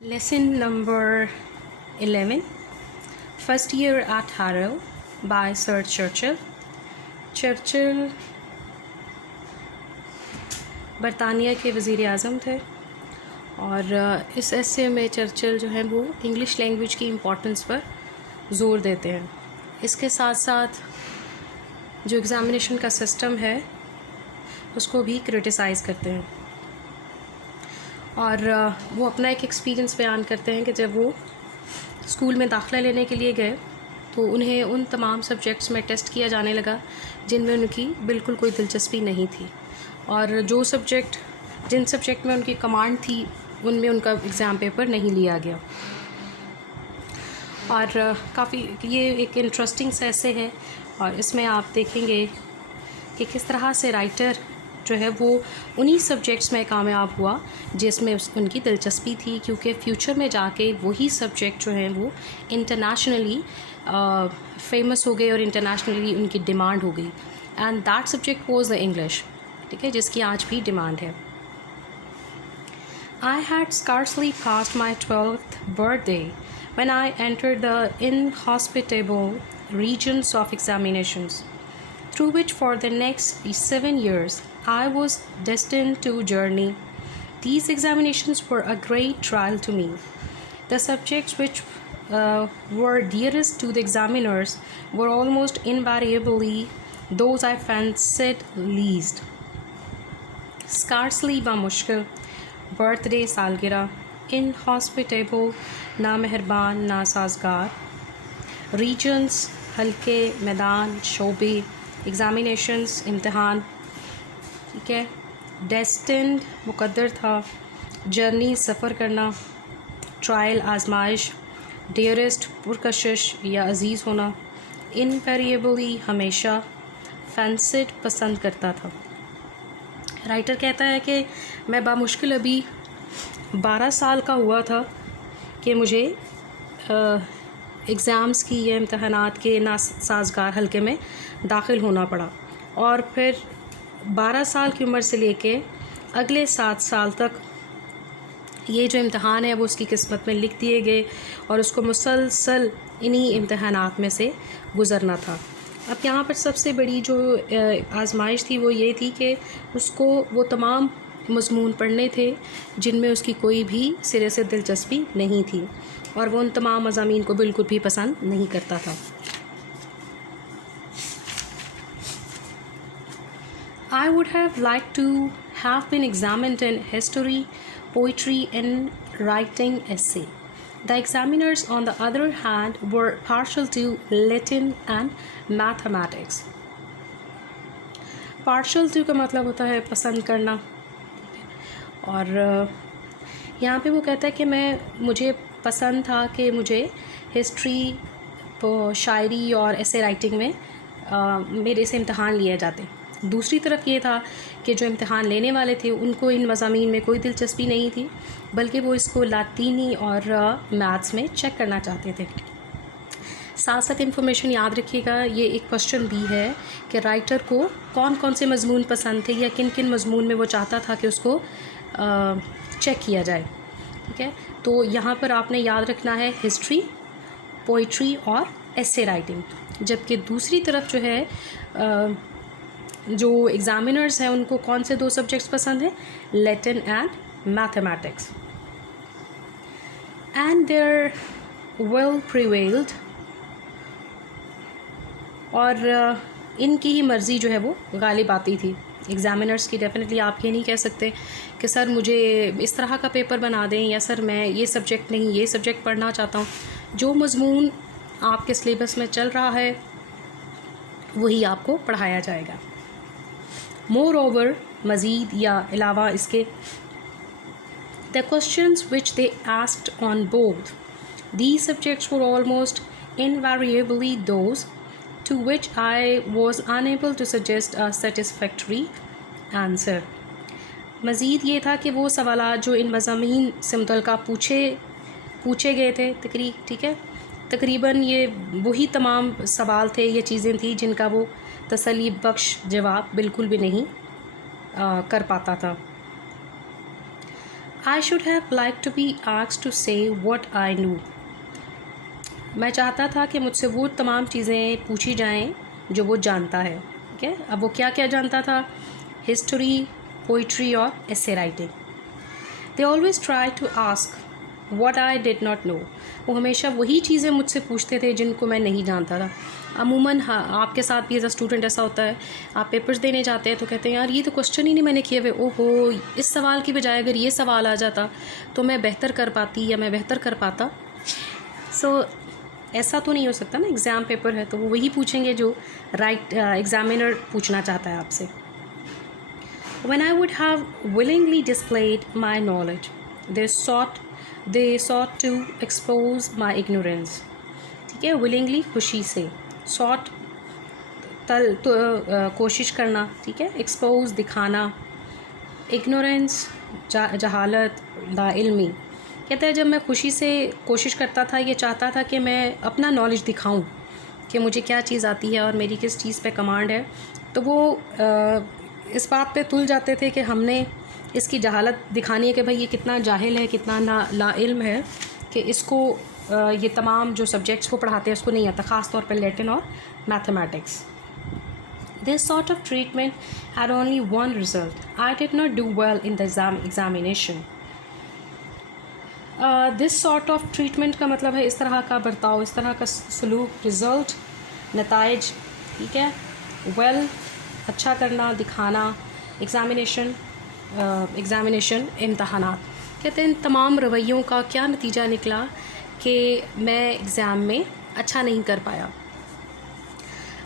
Lesson number 11, First Year at Harrow by Sir Churchill. Churchill बरतानिया के वज़ीर आज़म थे और इस एस्से में चर्चिल जो है वो इंग्लिश लैंग्वेज की इम्पोर्टेंस पर ज़ोर देते हैं। इसके साथ साथ जो एग्ज़ामिनेशन का सिस्टम है उसको भी क्रिटिसाइज़ करते हैं और वो अपना एक एक्सपीरियंस बयान करते हैं कि जब वो स्कूल में दाखिला लेने के लिए गए तो उन्हें उन तमाम सब्जेक्ट्स में टेस्ट किया जाने लगा जिनमें उनकी बिल्कुल कोई दिलचस्पी नहीं थी और जिन सब्जेक्ट में उनकी कमांड थी उनमें उनका एग्ज़ाम पेपर नहीं लिया गया। और काफ़ी ये एक इंटरेस्टिंग सा ऐसे है और इसमें आप देखेंगे कि किस तरह से राइटर जो है वो उन्हीं सब्जेक्ट्स में कामयाब हुआ जिसमें उनकी दिलचस्पी थी, क्योंकि फ्यूचर में जाके वही सब्जेक्ट जो हैं वो इंटरनेशनली फेमस हो गए और इंटरनेशनली उनकी डिमांड हो गई। And that subject was the English, ठीक है, जिसकी आज भी डिमांड है। I had scarcely passed my 12th birthday when I entered the inhospitable regions of examinations, through which for the next 7 years I was destined to journey. These examinations were a great trial to me. The subjects which were dearest to the examiners were almost invariably those I fancied least. Scarcely बामुश्किल, birthday सालगिरह, inhospitable नामेहरबान नासाजगार, reasons हल्के मैदान शोबे, examinations इम्तहान, ठीक है, डेस्टिन्ड मुक़द्दर था, जर्नी सफ़र करना, ट्रायल आजमाइश, डियरेस्ट पुरकशिश या अज़ीज़ होना, इनवेरिएबली हमेशा, फैंसिड पसंद करता था। राइटर कहता है कि मैं बामुश्किल अभी 12 साल का हुआ था कि मुझे एग्ज़ाम्स की या इम्तहानात के नासाजगार हल्के में दाखिल होना पड़ा और फिर 12 साल की उम्र से लेके अगले 7 साल तक ये जो इम्तहान है वो उसकी किस्मत में लिख दिए गए और उसको मुसलसल इन्हीं इम्तहानात में से गुज़रना था। अब यहाँ पर सबसे बड़ी जो आजमाइश थी वो ये थी कि उसको वो तमाम मज़मून पढ़ने थे जिनमें उसकी कोई भी सिरे से दिलचस्पी नहीं थी और वो उन तमाम मज़ामीन को बिल्कुल भी पसंद नहीं करता था। I would have liked to have been examined in history, poetry and writing essay. The examiners, on the other hand, were partial to Latin and mathematics. Partial to का मतलब होता है पसंद करना, और यहाँ पे वो कहता है कि मुझे पसंद था कि मुझे हिस्ट्री, शायरी और ऐसे राइटिंग में मेरे से इम्तहान लिए जाते। दूसरी तरफ ये था कि जो इम्तहान लेने वाले थे उनको इन मज़ामीन में कोई दिलचस्पी नहीं थी, बल्कि वो इसको लातीनी और मैथ्स में चेक करना चाहते थे। साथ साथ इन्फॉर्मेशन याद रखिएगा, ये एक क्वेश्चन भी है कि राइटर को कौन कौन से मज़मून पसंद थे या किन किन मज़मून में वो चाहता था कि उसको चेक किया जाए, ठीक है। तो यहाँ पर आपने याद रखना है हिस्ट्री, पोइट्री और एसे राइटिंग, जबकि दूसरी तरफ जो है जो एग्ज़ामिनर्स हैं उनको कौन से 2 सब्जेक्ट्स पसंद हैं, Latin and mathematics. And there will prevailed, और इनकी ही मर्ज़ी जो है वो गालिब आती थी। एग्ज़ामिनर्स की डेफिनेटली आप ये नहीं कह सकते कि सर मुझे इस तरह का पेपर बना दें या सर मैं ये सब्जेक्ट नहीं ये सब्जेक्ट पढ़ना चाहता हूँ। जो मज़मून आपके सिलेबस में चल रहा है वही आपको पढ़ाया जाएगा। मोर ओवर, मज़ीद या अलावा इसके, the questions which they asked on both these subjects were almost invariably those to which I was unable to suggest a satisfactory answer. मज़ीद ये था कि वो सवालात जो इन मज़ामीन से मुतल्लिक़ पूछे गए थे ठीक है, तकरीबन ये वही तमाम सवाल थे, ये चीज़ें थी जिनका वो तसल्ली बख्श जवाब बिल्कुल भी नहीं कर पाता था। I should have like to be asked to say what I knew. मैं चाहता था कि मुझसे वो तमाम चीज़ें पूछी जाएं जो वो जानता है। ठीक है, अब वो क्या क्या जानता था? हिस्ट्री, पोइट्री और essay writing. They always try to ask what I did not know. वो हमेशा वही चीज़ें मुझसे पूछते थे जिनको मैं नहीं जानता था। अमूमन हाँ, आपके साथ भी एज अ स्टूडेंट ऐसा होता है, आप पेपर्स देने जाते हैं तो कहते हैं यार ये तो क्वेश्चन ही नहीं मैंने किए हुए, ओहो इस सवाल की बजाय अगर ये सवाल आ जाता तो मैं बेहतर कर पाती या मैं बेहतर कर पाता। सो ऐसा तो नहीं हो सकता ना, एग्ज़ाम पेपर है तो वो वही पूछेंगे जो एग्जामिनर पूछना चाहता है आपसे। When I would have willingly displayed my knowledge, they sought to expose my ignorance. ठीक है, willingly खुशी से, sought कोशिश करना, ठीक है, expose दिखाना, ignorance जहालत, लाइल्मी। कहता है जब मैं खुशी से कोशिश करता था, ये चाहता था कि मैं अपना नॉलेज दिखाऊं कि मुझे क्या चीज़ आती है और मेरी किस चीज़ पे कमांड है, तो वो इस बात पे तुल जाते थे कि हमने इसकी जहालत दिखानी है कि भाई ये कितना जाहिल है, कितना लाइल्म है कि इसको ये तमाम जो सब्जेक्ट्स वो पढ़ाते हैं उसको नहीं आता, ख़ास तौर पे लैटिन और mathematics. This sort of treatment had only one result, I did not do well in the examination. This sort of treatment का मतलब है इस तरह का बर्ताव, इस तरह का सलूक, रिज़ल्ट नताइज, ठीक है, वेल अच्छा करना, दिखाना, एग्ज़ामिनेशन इम्तहानात। कहते हैं इन तमाम रवैयों का क्या नतीजा निकला कि मैं एग्ज़ाम में अच्छा नहीं कर पाया।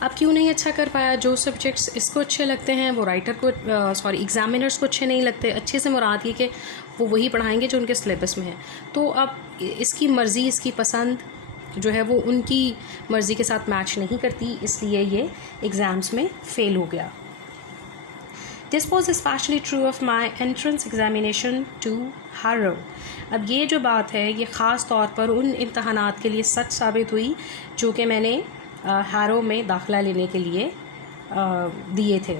अब क्यों नहीं अच्छा कर पाया? जो सब्जेक्ट्स इसको अच्छे लगते हैं वो राइटर को एग्ज़ामिनर्स को अच्छे नहीं लगते। अच्छे से मुराद ये कि वो वही पढ़ाएंगे जो उनके सिलेबस में है। तो अब इसकी मर्ज़ी, इसकी पसंद जो है वो उनकी मर्ज़ी के साथ मैच नहीं करती, इसलिए ये एग्ज़ाम्स में फ़ेल हो गया। This was specially true of my entrance examination to Harrow. अब ये जो बात है ये ख़ास तौर पर उन इम्तहानात के लिए सच साबित हुई जो कि मैंने हारो में दाखिला लेने के लिए दिए थे।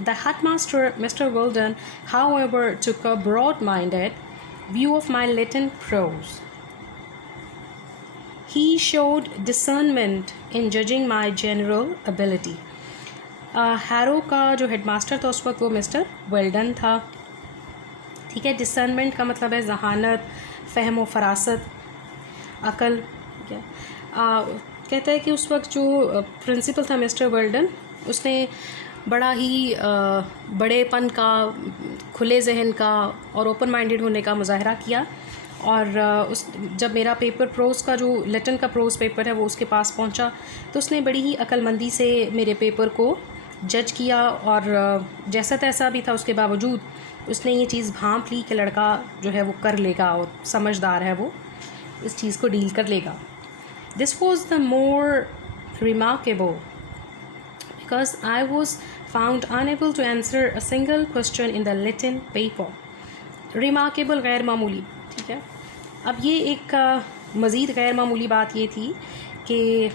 The headmaster mister Golden however took a broad minded view of my Latin prose. He showed discernment in judging my general ability. Harrow का जो हेडमास्टर था उस वक्त वो मिस्टर वेल्डन था। ठीक है, डिसर्नमेंट का मतलब है जहानत, फ़हम व फरासत, अकल। ठीक है, कहता है कि उस वक्त जो प्रिंसिपल था मिस्टर वेल्डन, उसने बड़ा ही बड़ेपन का, खुले जहन का और ओपन माइंडेड होने का मुजाहरा किया। और जब मेरा पेपर प्रोज़ का जो लैटिन का प्रोज़ पेपर है वो उसके पास पहुंचा तो उसने बड़ी ही अक्लमंदी से मेरे पेपर को जज किया और जैसा तैसा भी था उसके बावजूद उसने ये चीज़ भांप ली कि लड़का जो है वो कर लेगा और समझदार है, वो इस चीज़ को डील कर लेगा। This was the more remarkable because I was found unable to answer a single question in the Latin paper. Remarkable, गैर मामूली। ठीक है, अब ये एक मज़ीद गैर मामूली बात ये थी कि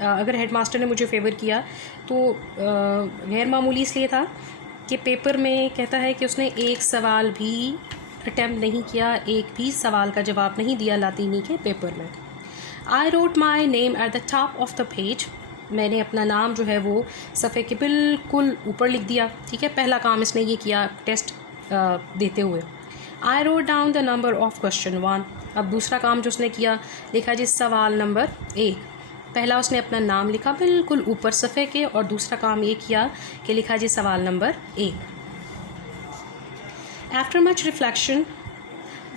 अगर हेडमास्टर ने मुझे फ़ेवर किया तो गैर मामूली इसलिए था कि पेपर में कहता है कि उसने एक सवाल भी अटैम्प्ट नहीं किया, एक भी सवाल का जवाब नहीं दिया लातीनी के पेपर में। I wrote my name at the top of the page. मैंने अपना नाम जो है वो सफ़े के बिल्कुल ऊपर लिख दिया। ठीक है, पहला काम इसने ये किया टेस्ट देते हुए। I wrote down the number of question 1। अब दूसरा काम जो उसने किया, लिखा जी सवाल नंबर 1। पहला उसने अपना नाम लिखा बिल्कुल ऊपर सफ़े के और दूसरा काम ये किया कि लिखा जी सवाल नंबर 1। आफ्टर मच रिफ्लेक्शन,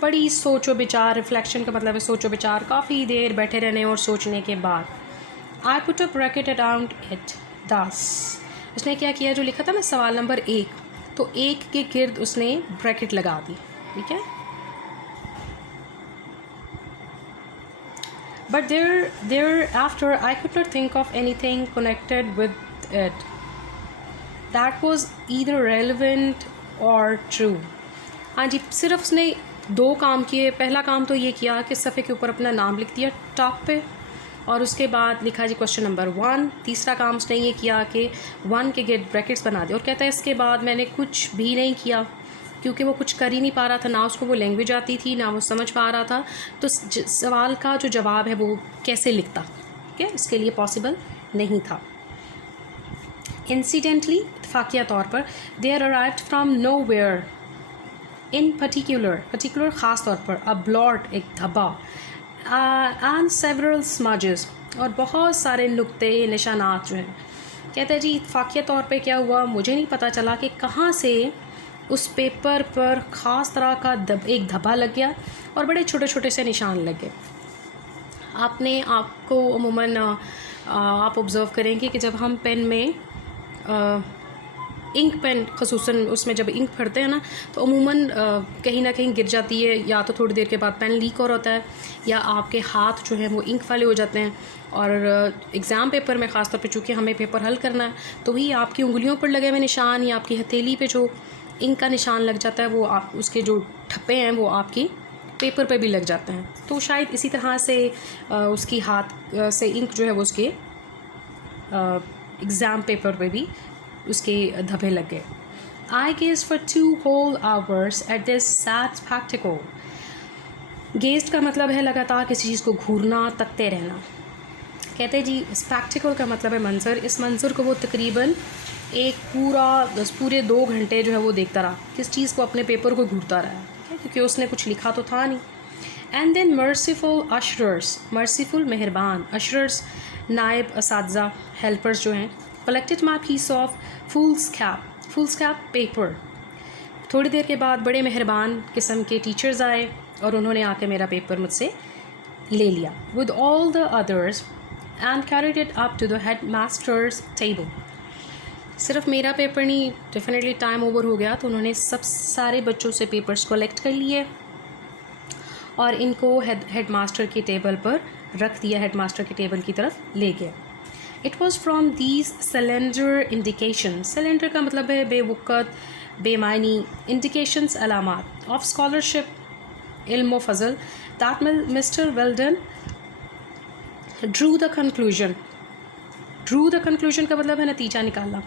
बड़ी सोचो विचार, रिफ्लेक्शन का मतलब है सोचो विचार, काफ़ी देर बैठे रहने और सोचने के बाद, I put a bracket around it दस। उसने क्या किया, जो लिखा था ना सवाल नंबर 1, तो 1 के गिर्द उसने ब्रैकेट लगा दी। ठीक है, but thereafter I could not think of anything connected with it that was either relevant or true. हाँ जी, सिर्फ उसने 2 काम किए। पहला काम तो ये किया कि सफ़े के ऊपर अपना नाम लिख दिया टॉप पे और उसके बाद लिखा जी क्वेश्चन नंबर 1। तीसरा काम उसने ये किया कि 1 के गिर्द ब्रैकेट्स बना दिए और कहता है इसके बाद मैंने कुछ भी नहीं किया क्योंकि वो कुछ कर ही नहीं पा रहा था, ना उसको वो लैंग्वेज आती थी, ना वो समझ पा रहा था, तो सवाल का जो जवाब है वो कैसे लिखता, ठीक है, इसके लिए पॉसिबल नहीं था। इंसिडेंटली, इत्तफाकिया तौर पर, there arrived from nowhere, in particular ख़ास तौर पर, अ ब्लॉट, एक धब्बा, एंड सेवरल स्मजेस, और बहुत सारे नुक्ते निशानात जो हैं। कहते हैं जी इत्तफाकिया तौर पे क्या हुआ, मुझे नहीं पता चला कि कहाँ से उस पेपर पर ख़ास तरह का एक धब्बा लग गया और बड़े छोटे छोटे से निशान लग गए। आपको अमूमन आप ऑब्ज़र्व करेंगे कि जब हम पेन में इंक पेन ख़ुसूसन उसमें जब इंक भरते हैं ना, तो अमूमन कहीं ना कहीं गिर जाती है, या तो थोड़ी देर के बाद पेन लीक हो होता है, या आपके हाथ जो है वो इंक वाले हो जाते हैं। और एग्ज़ाम पेपर में ख़ास तौर पे चूँकि हमें पेपर हल करना है, तो ही आपकी उंगलियों पर लगे हुए निशान या आपकी हथेली पे जो इंक का निशान लग जाता है, वो आप उसके जो ठप्पे हैं वो आपकी पेपर पे भी लग जाते हैं। तो शायद इसी तरह से उसकी हाथ से इंक जो है वो उसके एग्ज़ाम पेपर पे भी उसके धब्बे लग गए। I gaze for 2 whole hours at this sad spectacle. Gaze का मतलब है लगातार किसी चीज़ को घूरना, तकते रहना। कहते हैं जी स्पेक्टिकल का मतलब है मंज़र। इस मंज़र को वो तकरीबन एक पूरे 2 घंटे जो है वो देखता रहा, किस चीज़ को, अपने पेपर को घूरता रहा, क्योंकि उसने कुछ लिखा तो था नहीं। And then merciful ushers, merciful मेहरबान, अशरर्स नायब असातिज़ा, हेल्पर्स जो हैं, collected my piece of foolscap paper. थोड़ी देर के बाद बड़े मेहरबान किस्म के टीचर्स आए और उन्होंने आके मेरा पेपर मुझसे ले लिया, with all the others, and carried it up to the headmaster's table. सिर्फ मेरा पेपर नहीं, डेफिनेटली टाइम ओवर हो गया, तो उन्होंने सब सारे बच्चों से पेपर्स कलेक्ट कर लिए और इनको हेड मास्टर की टेबल पर रख दिया, हेड मास्टर की टेबल की तरफ ले गए। It was from these cylinder indication, cylinder का मतलब है बेवक़्त, बेमानी, इंडिकेशंस अलामात ऑफ स्कॉलरशिप, इल्म फजल, that mister Weldon drew the conclusion का मतलब है नतीजा निकालना,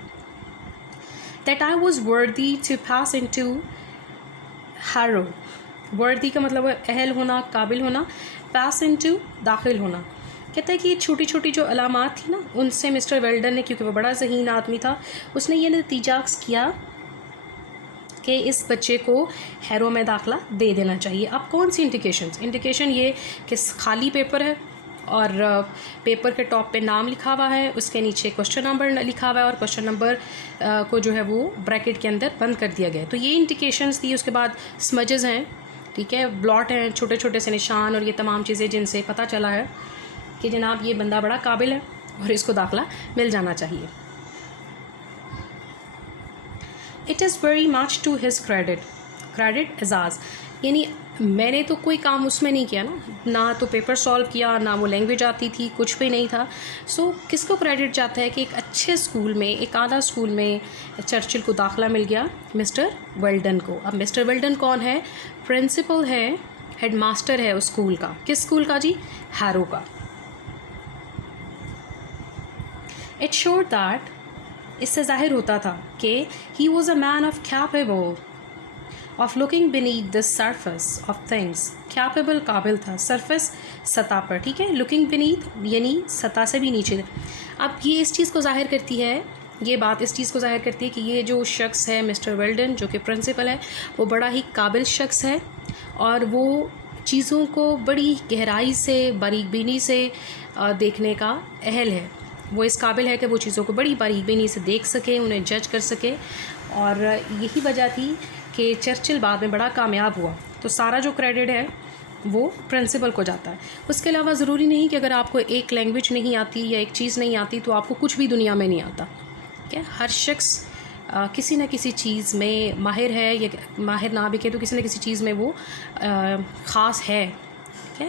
that I was worthy to pass into Harrow. Worthy का मतलब है अहल होना, काबिल होना, पास इन टू दाखिल होना। कहता है कि छोटी छोटी जो अलामात थी ना, उनसे मिस्टर वेल्डन ने, क्योंकि वो बड़ा ज़हीन आदमी था, उसने ये नतीजा किया कि इस बच्चे को हैरो में दाखिला दे देना चाहिए। अब कौन सी इंडिकेशन ये कि खाली पेपर है और पेपर के टॉप पे नाम लिखा हुआ है, उसके नीचे क्वेश्चन नंबर लिखा हुआ है और क्वेश्चन नंबर को जो है वो ब्रैकेट के अंदर बंद कर दिया गया। तो ये इंडिकेशंस थी। उसके बाद स्मजेस हैं, ठीक है, ब्लॉट हैं, छोटे छोटे से निशान, और ये तमाम चीज़ें जिनसे पता चला है कि जनाब ये बंदा बड़ा काबिल है और इसको दाखिला मिल जाना चाहिए। It is very much to his credit एजाज़, यानी मैंने तो कोई काम उसमें नहीं किया ना तो पेपर सॉल्व किया, ना वो लैंग्वेज आती थी, कुछ भी नहीं था। सो किसको क्रेडिट जाता है कि एक अच्छे स्कूल में, एक आधा स्कूल में चर्चिल को दाखिला मिल गया, मिस्टर वेल्डन को। अब मिस्टर वेल्डन कौन है? प्रिंसिपल है, हेड मास्टर है उस स्कूल का। किस स्कूल का जी? हैरो का। इट शोड दैट, इससे जाहिर होता था कि he was a man of capable of looking beneath the surface of things. Capable काबिल था, सरफेस सतह पर, ठीक है, लुकिंग बीनीथ यानी सतह से भी नीचे। अब ये इस चीज़ को जाहिर करती है, ये बात इस चीज़ को जाहिर करती है कि ये जो शख्स है मिस्टर वेल्डन, जो कि प्रिंसिपल है, वो बड़ा ही काबिल शख्स है और वो चीज़ों को बड़ी गहराई से, बारीकबीनी से देखने का अहल है। वो इस काबिल है कि वो चीज़ों को बड़ी बारीकबीनी से देख सके, उन्हें जज कर सके, और यही वजह थी कि चर्चिल बाद में बड़ा कामयाब हुआ। तो सारा जो क्रेडिट है वो प्रिंसिपल को जाता है। उसके अलावा ज़रूरी नहीं कि अगर आपको एक लैंग्वेज नहीं आती या एक चीज़ नहीं आती तो आपको कुछ भी दुनिया में नहीं आता। क्या हर शख्स किसी न किसी चीज़ में माहिर है, या माहिर ना भी कहे तो किसी न किसी चीज़ में वो ख़ास है। क्या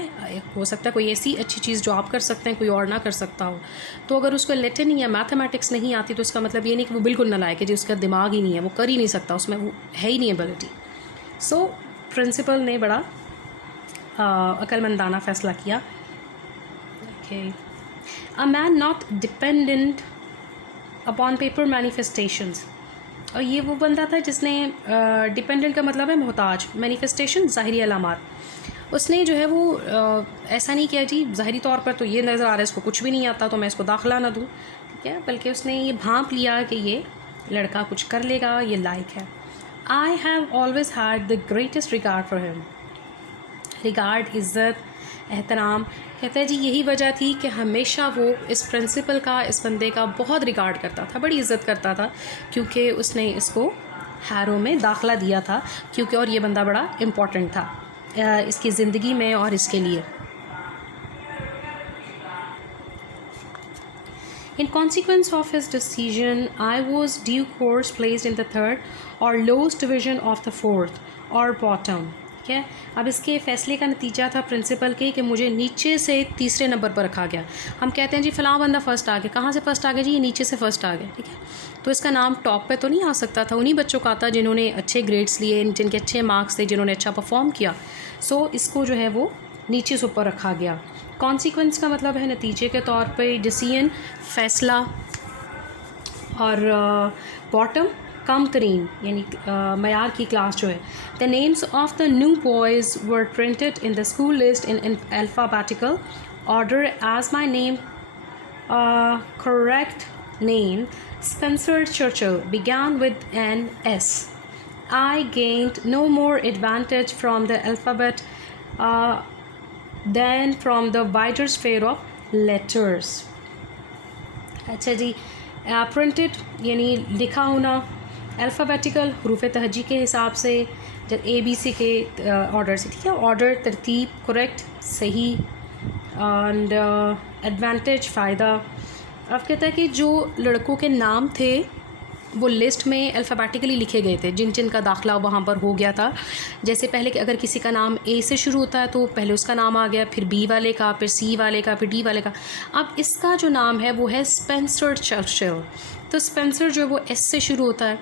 हो सकता है कोई ऐसी अच्छी चीज़ जो आप कर सकते हैं कोई और ना कर सकता हो। तो अगर उसको लैटिन या मैथमेटिक्स नहीं आती तो उसका मतलब ये नहीं कि वो बिल्कुल नालायक है जी, उसका दिमाग ही नहीं है, वो कर ही नहीं सकता, उसमें वो है ही नहीं एबिलिटी। सो प्रिंसिपल ने बड़ा अक्लमंदाना फ़ैसला किया। Okay, a man not dependent upon paper manifestations, और ये वो बंदा था जिसने डिपेंडेंट का मतलब है मोहताज, मैनिफेस्टेशन ज़ाहिरी अलामात, उसने जो है वो ऐसा नहीं किया जी ज़ाहिरी तौर पर तो ये नज़र आ रहा है इसको कुछ भी नहीं आता तो मैं इसको दाखिला ना दूँ, ठीक है, बल्कि उसने ये भांप लिया कि ये लड़का कुछ कर लेगा, ये लायक है। I have always had the greatest regard for him, regard, इज़्ज़त, एहतराम। कहता है जी यही वजह थी कि हमेशा वो इस प्रिंसिपल का, इस बंदे का बहुत रिगार्ड करता था, बड़ी इज़्ज़त करता था, क्योंकि उसने इसको हैरो में दाखिला दिया था, क्योंकि और ये बंदा बड़ा इम्पॉर्टेंट था इसकी ज़िंदगी में और इसके लिए। In consequence of his decision, I was due course placed in the third or lowest division of the fourth or bottom. ठीक है, अब इसके फ़ैसले का नतीजा था प्रिंसिपल के कि मुझे नीचे से तीसरे नंबर पर रखा गया। हम कहते हैं जी फ़लाँ बंदा फ़र्स्ट आ गया, कहाँ से फ़र्स्ट आ गया जी, ये नीचे से फ़र्स्ट आ गया, ठीक है। तो इसका नाम टॉप पे तो नहीं आ सकता था, उन्हीं बच्चों का आता जिन्होंने अच्छे ग्रेड्स लिए, जिनके अच्छे मार्क्स थे, जिन्होंने अच्छा परफॉर्म किया। सो इसको जो है वो नीचे से ऊपर रखा गया। कॉन्सिक्वेंस का मतलब है नतीजे के तौर पे, डिसीजन फ़ैसला, और बॉटम कम तरीन यानी मयार की क्लास जो है। The names of the new boys were printed in the school list in alphabetical order as my name correct name Spencer Churchill began with an S. I gained no more advantage from the alphabet than from the wider sphere of letters. अच्छा जी, printed यानी लिखा होना, alphabetical हरूफ तहजी के हिसाब से, जब ABC के ऑर्डर से, ठीक है, ऑर्डर तरतीब करेक्ट सही, एंड एडवांटेज फ़ायदा। अब कहता है कि जो लड़कों के नाम थे वो लिस्ट में अल्फ़ाबेटिकली लिखे गए थे, जिन जिन का दाखिला वहाँ पर हो गया था। जैसे पहले कि अगर किसी का नाम A से शुरू होता है तो पहले उसका नाम आ गया, फिर B वाले का, फिर C वाले का, फिर D वाले का। अब इसका जो नाम है वो है स्पेंसर चर्चिल। तो स्पेंसर जो है वो S से शुरू होता है,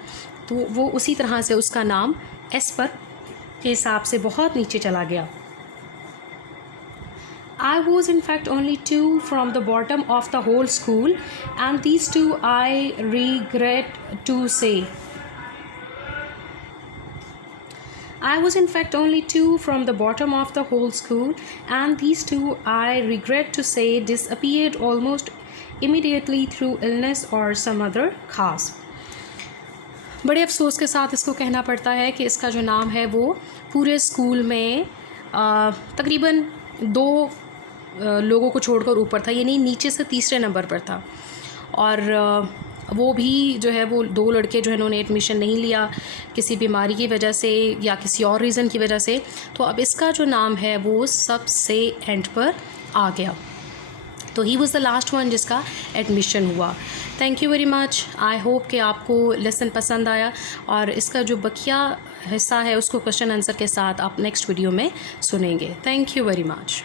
तो वो उसी तरह से उसका नाम S पर के हिसाब से बहुत नीचे चला गया। I was in fact only 2 from the bottom of the whole school, and these 2 I regret to say. I was in fact only 2 from the bottom of the whole school, and these 2 I regret to say disappeared almost immediately through illness or some other cause. बड़े अफसोस के साथ इसको कहना पड़ता है कि इसका जो नाम है वो पूरे स्कूल में तकरीबन 2 लोगों को छोड़कर ऊपर था, यानी नीचे से तीसरे नंबर पर था। और वो भी जो है वो 2 लड़के जो है उन्होंने एडमिशन नहीं लिया किसी बीमारी की वजह से या किसी और रीज़न की वजह से। तो अब इसका जो नाम है वो सबसे एंड पर आ गया। तो he was the last one जिसका एडमिशन हुआ। Thank you very much. I hope कि आपको लेसन पसंद आया, और इसका जो बकिया हिस्सा है उसको क्वेश्चन आंसर के साथ आप नेक्स्ट वीडियो में सुनेंगे। Thank you very much.